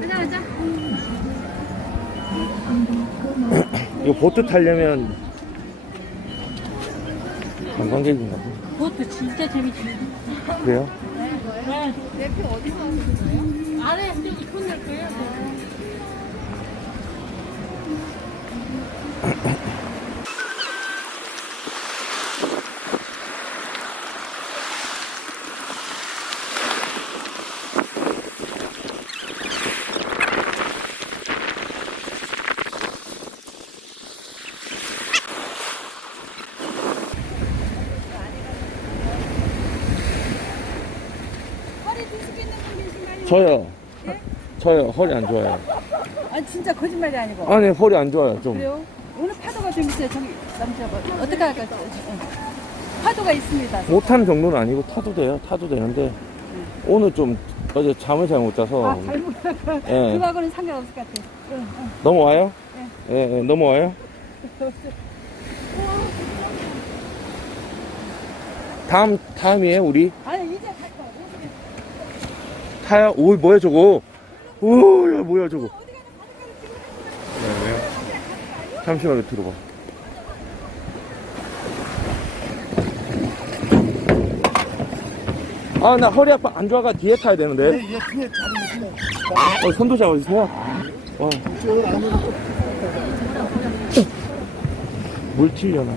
가자 가자. 이거 보트 타려면 관광객인가 봐. 그것도 진짜 재밌지. 그래요? 대표 어디서 하는 거예요? 안에 저기 손낼 거예요. 허리 뒤집히는 분 계신가요? 저요. 저요. 허리 안 좋아요. 아 진짜 거짓말이 아니고. 아니, 허리 안 좋아요. 좀. 그래요? 오늘 파도가 좀 있어요. 저기 남자분 어떻게 할까요? 파도가 있습니다. 못하는 정도는 아니고 타도 돼요. 타도 되는데 오늘 좀 어제 잠을 잘 못 자서 아 잘못 예. 그거하고는 상관없을 것 같아요. 응, 응. 넘어와요? 예, 예, 넘어와요? 다음 다음이에요, 우리 아니 이제 갈 거야. 타요. 오, 뭐야 저거? 오, 야, 뭐야 저거? 네? 잠시만요, 들어봐. 아, 나 허리 아파 안 좋아가 뒤에 타야 되는데. 얘 뒤에 잡으세요. 어, 선도 잡아주세요. 와, 저 안으로 좀물 튀려나?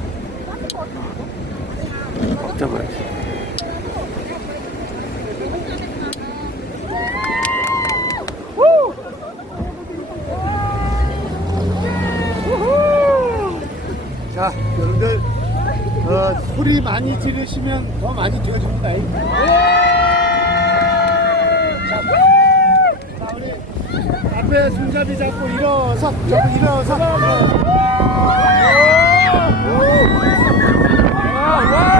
꽉 잡아야지. 자, 여러분들 어, 소리 많이 지르시면 더 많이 뛰어줍니다. 자, 자, 우리 앞에 손잡이 잡고 일어서, 저기 일어서. 살짝. 오른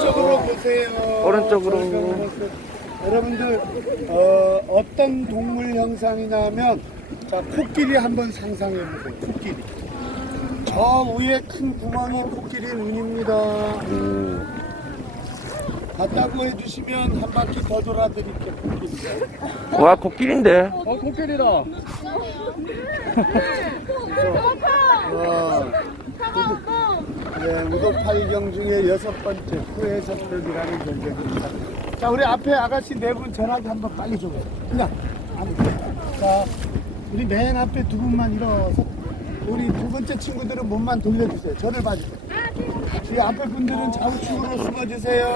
쪽으로 보세요. 오른쪽으로. 여러분들 어, 어떤 동물 형상이냐면 자 코끼리 한번 상상해 보세요. 코끼리. 저 위에 큰 구멍이 코끼리 눈입니다. 맞다고 해주시면 한 바퀴 더 돌아드릴게요. 코끼리. 와, 코끼리인데. 어 코끼리다. 와. 네, 우도팔경 중에 여섯 번째 후해석벽이라는 경쟁입니다. 자, 우리 앞에 아가씨 네 분 전화기 한번 빨리 줘요. 그냥 아무. 자, 우리 맨 앞에 두 분만 일어서 우리 두 번째 친구들은 몸만 돌려주세요. 저를 봐주세요. 이 앞에 분들은 좌우측으로 숨어주세요.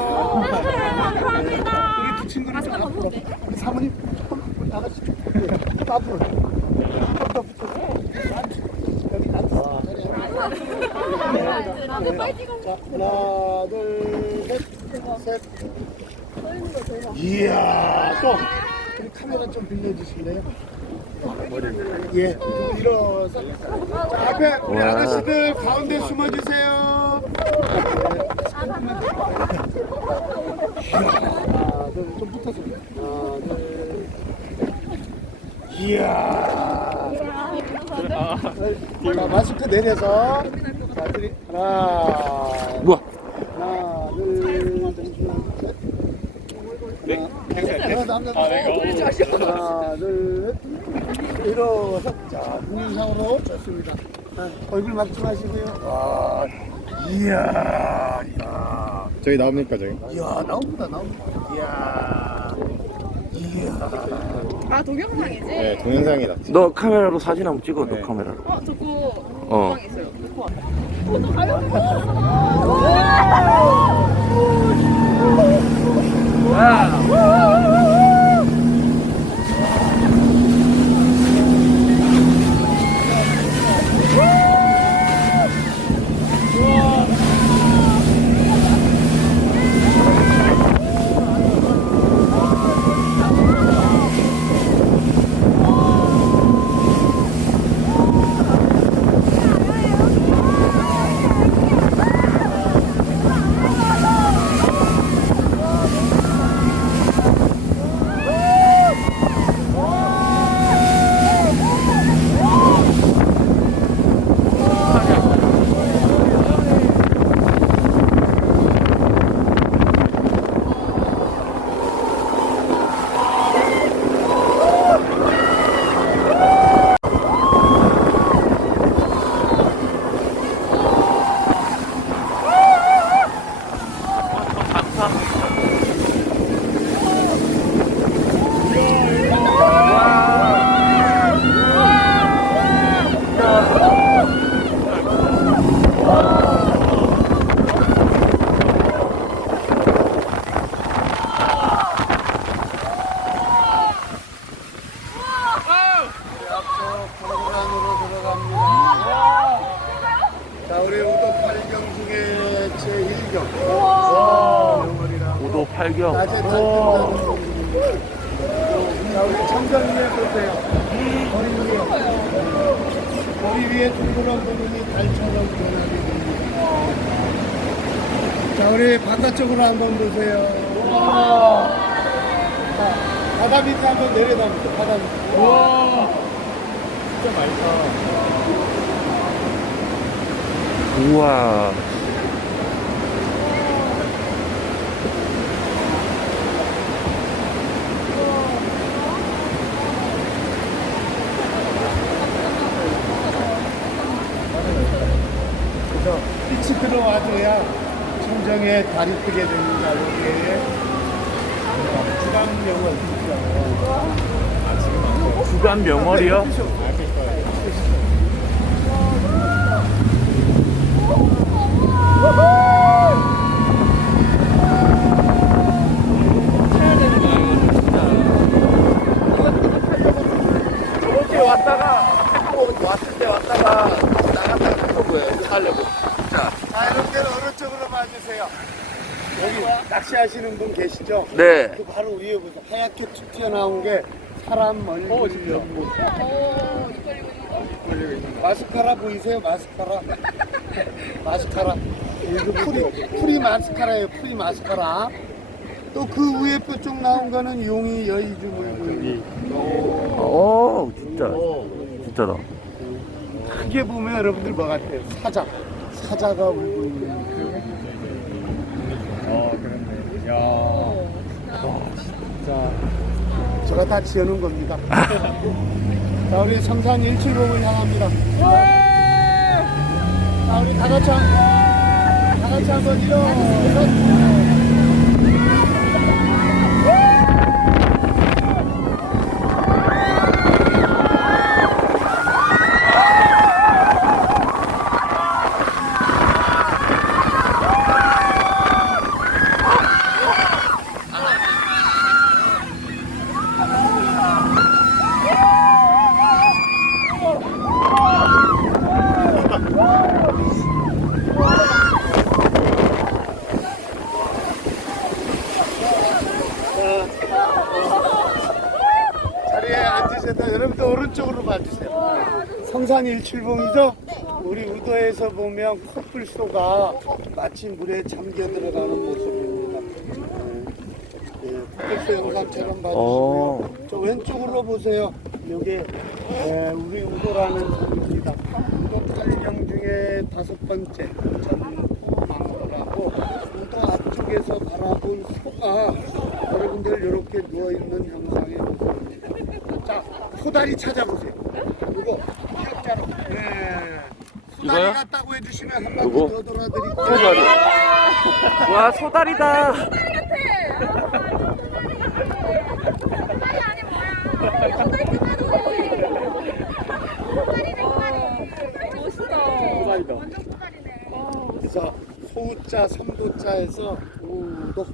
감사합니다. 우리 두 친구는 좀 앞으로. 우리 사모님, 아가씨 좀 앞으로. 좀더 붙여서. 여기 앉으세요. 자, 하나, 둘, 셋, 셋. 이야, 또 우리 카메라 좀 빌려주실래요? 예, 일어서. 자, 앞에 우리 와. 아가씨들 가운데 숨어주세요. 하나, 둘, 좀 붙어서. 하나, 둘. 이야. 자, 마스크 내려서. 자, 둘이. 하나. 우와. 하나, 둘. 셋. 네, 하나, 하나, 둘, 일어서. 자, 동영상으로 좋습니다. 자, 얼굴 막지 마시고요. 와, 이야, 이야. 저희 나옵니까 저희? 이야, 나옵니다, 나옵니다. 이야. 이야. 아 동영상이지? 네 동영상이 낫지. 너 카메라로 사진 한번 찍어, 너 네. 카메라로. 어 저거 어. 영상 있어요. 놓고 앞쪽 바깥쪽으로 한번 보세요. 자, 바다 밑에 한번 내려다 보세요. 바다 밑에. 우와. 그래서 빛이 들어와줘야 천정에 달이 뜨게 됩니다. 여기에 주간 명월이요? 저번 주에 왔다가 왔을 때 왔다가 나갔다가 한 거예요. 하려고. 자, 자, 여러분들 어느 쪽으로 봐주세요. 여기 낚시하시는 분 계시죠? 네. 그 바로 위에 보세요. 하얗게 툭 튀어나온 게 사람 연못. 어 이걸 이거 마스카라 보이세요? 마스카라. 마스카라. 풀이, 풀이 마스카라예요. 풀이 마스카라. 또 그 위에 뾰족 나온 거는 용이 여의주 물고기. 오, 진짜. 진짜다. 크게 보면 여러분들 뭐 같아요? 사자. 사자가 울고 있는. 아 그렇네. 야. 제가 다 지어놓은 겁니다. 자, 우리 성산 175을 향합니다. 자, 우리 다 같이 한, 다 같이 한번 일어서. 117봉이죠? 네. 우리 우도에서 보면 코뿔소가 마치 물에 잠겨 들어가는 모습입니다. 네. 네, 코뿔소 영상처럼 봐주시고요. 어. 저 왼쪽으로 보세요. 여기 네, 우리 우도라는 섬입니다. 우도 팔경 중에 다섯 번째 전포망고라고 우도 앞쪽에서 바라본 소가 여러분들 이렇게 누워있는 영상의 모습입니다. 자, 소다리 찾아보세요. 그리고 억자로. 네. 소다리 이거요? 같다고 해주시면 한 바퀴 요거? 더 돌아드릴게요. 소다리. 와, 소다리다. 소다리다. 그래서 소자, 삼도자에서 우도.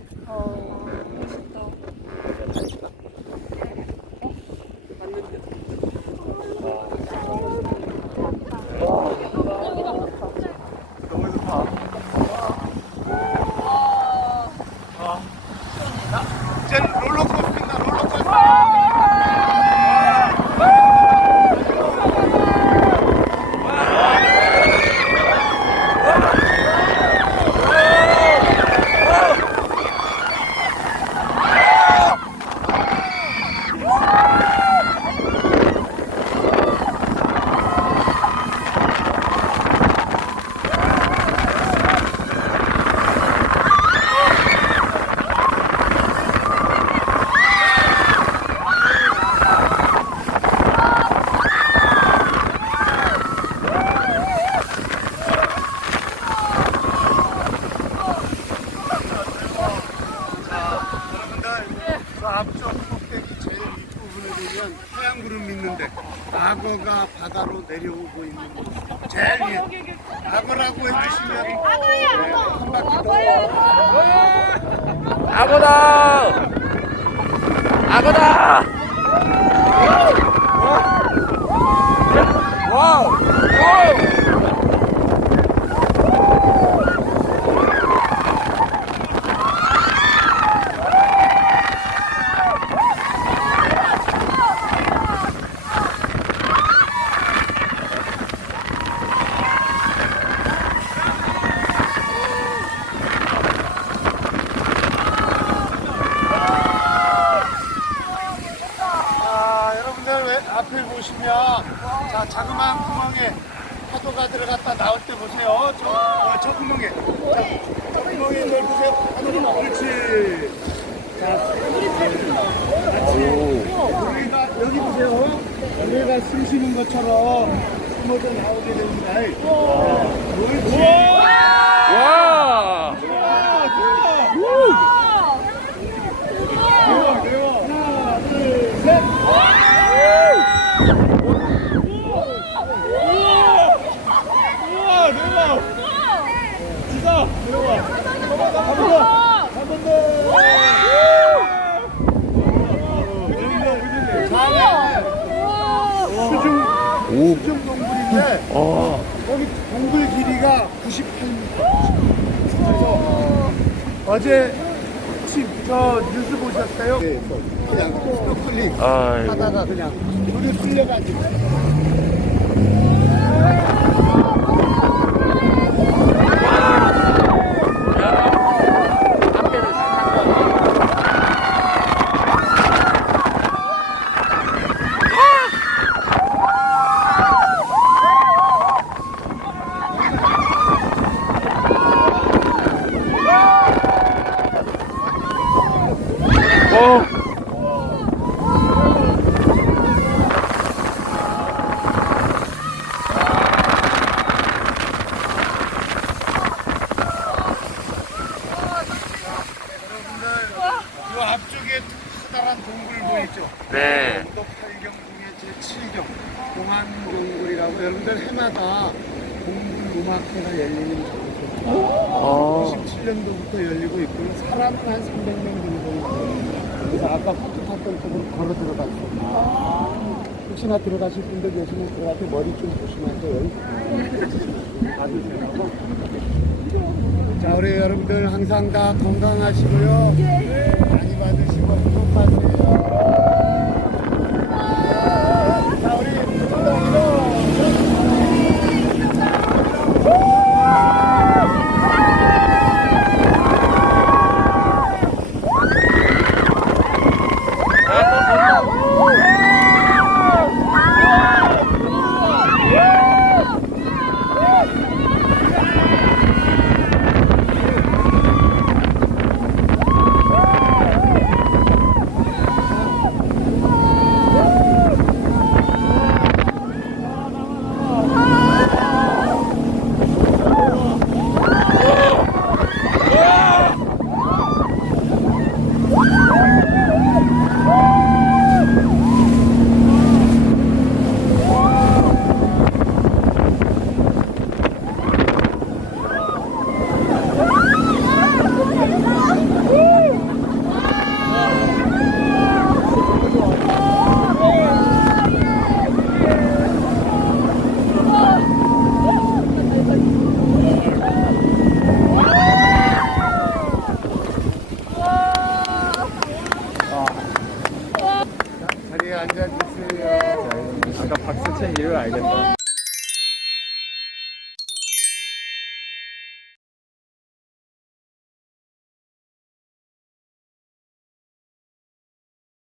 저 구멍에 자, 저 구멍에 널 보세요. 그렇지. 자, 같이 우리가 여기 보세요. 우리가 숨 쉬는 것처럼 숨어서 나오게 됩니다. 그렇지. 와! 대박, 대박. 하나, 둘, 셋. 우와, 대박. 진짜 대박. 한번 더. 한 번 더. 수중 수중 동굴인데 여기 동굴 길이가 98m. 그래서 어제 집저 뉴스 보셨어요? 네, 그냥 스노클링. 하다가 그냥 물에 끌려가지고 커다란 동굴 보이죠? 네. 우도 8경 중에 제7경 공안동굴이라고 여러분들 해마다 동굴 음악회가 열리는 곳이죠. 어. 97년도부터 열리고 있고 사람은 한 300명 정도. 그래서 아까 포트 탔던 쪽으로 걸어 들어갔어요. 혹시나 들어가실 분들 계시면 들어갈 때 머리 좀 조심하세요. 자, 우리 여러분들 항상 다 건강하시고요. 많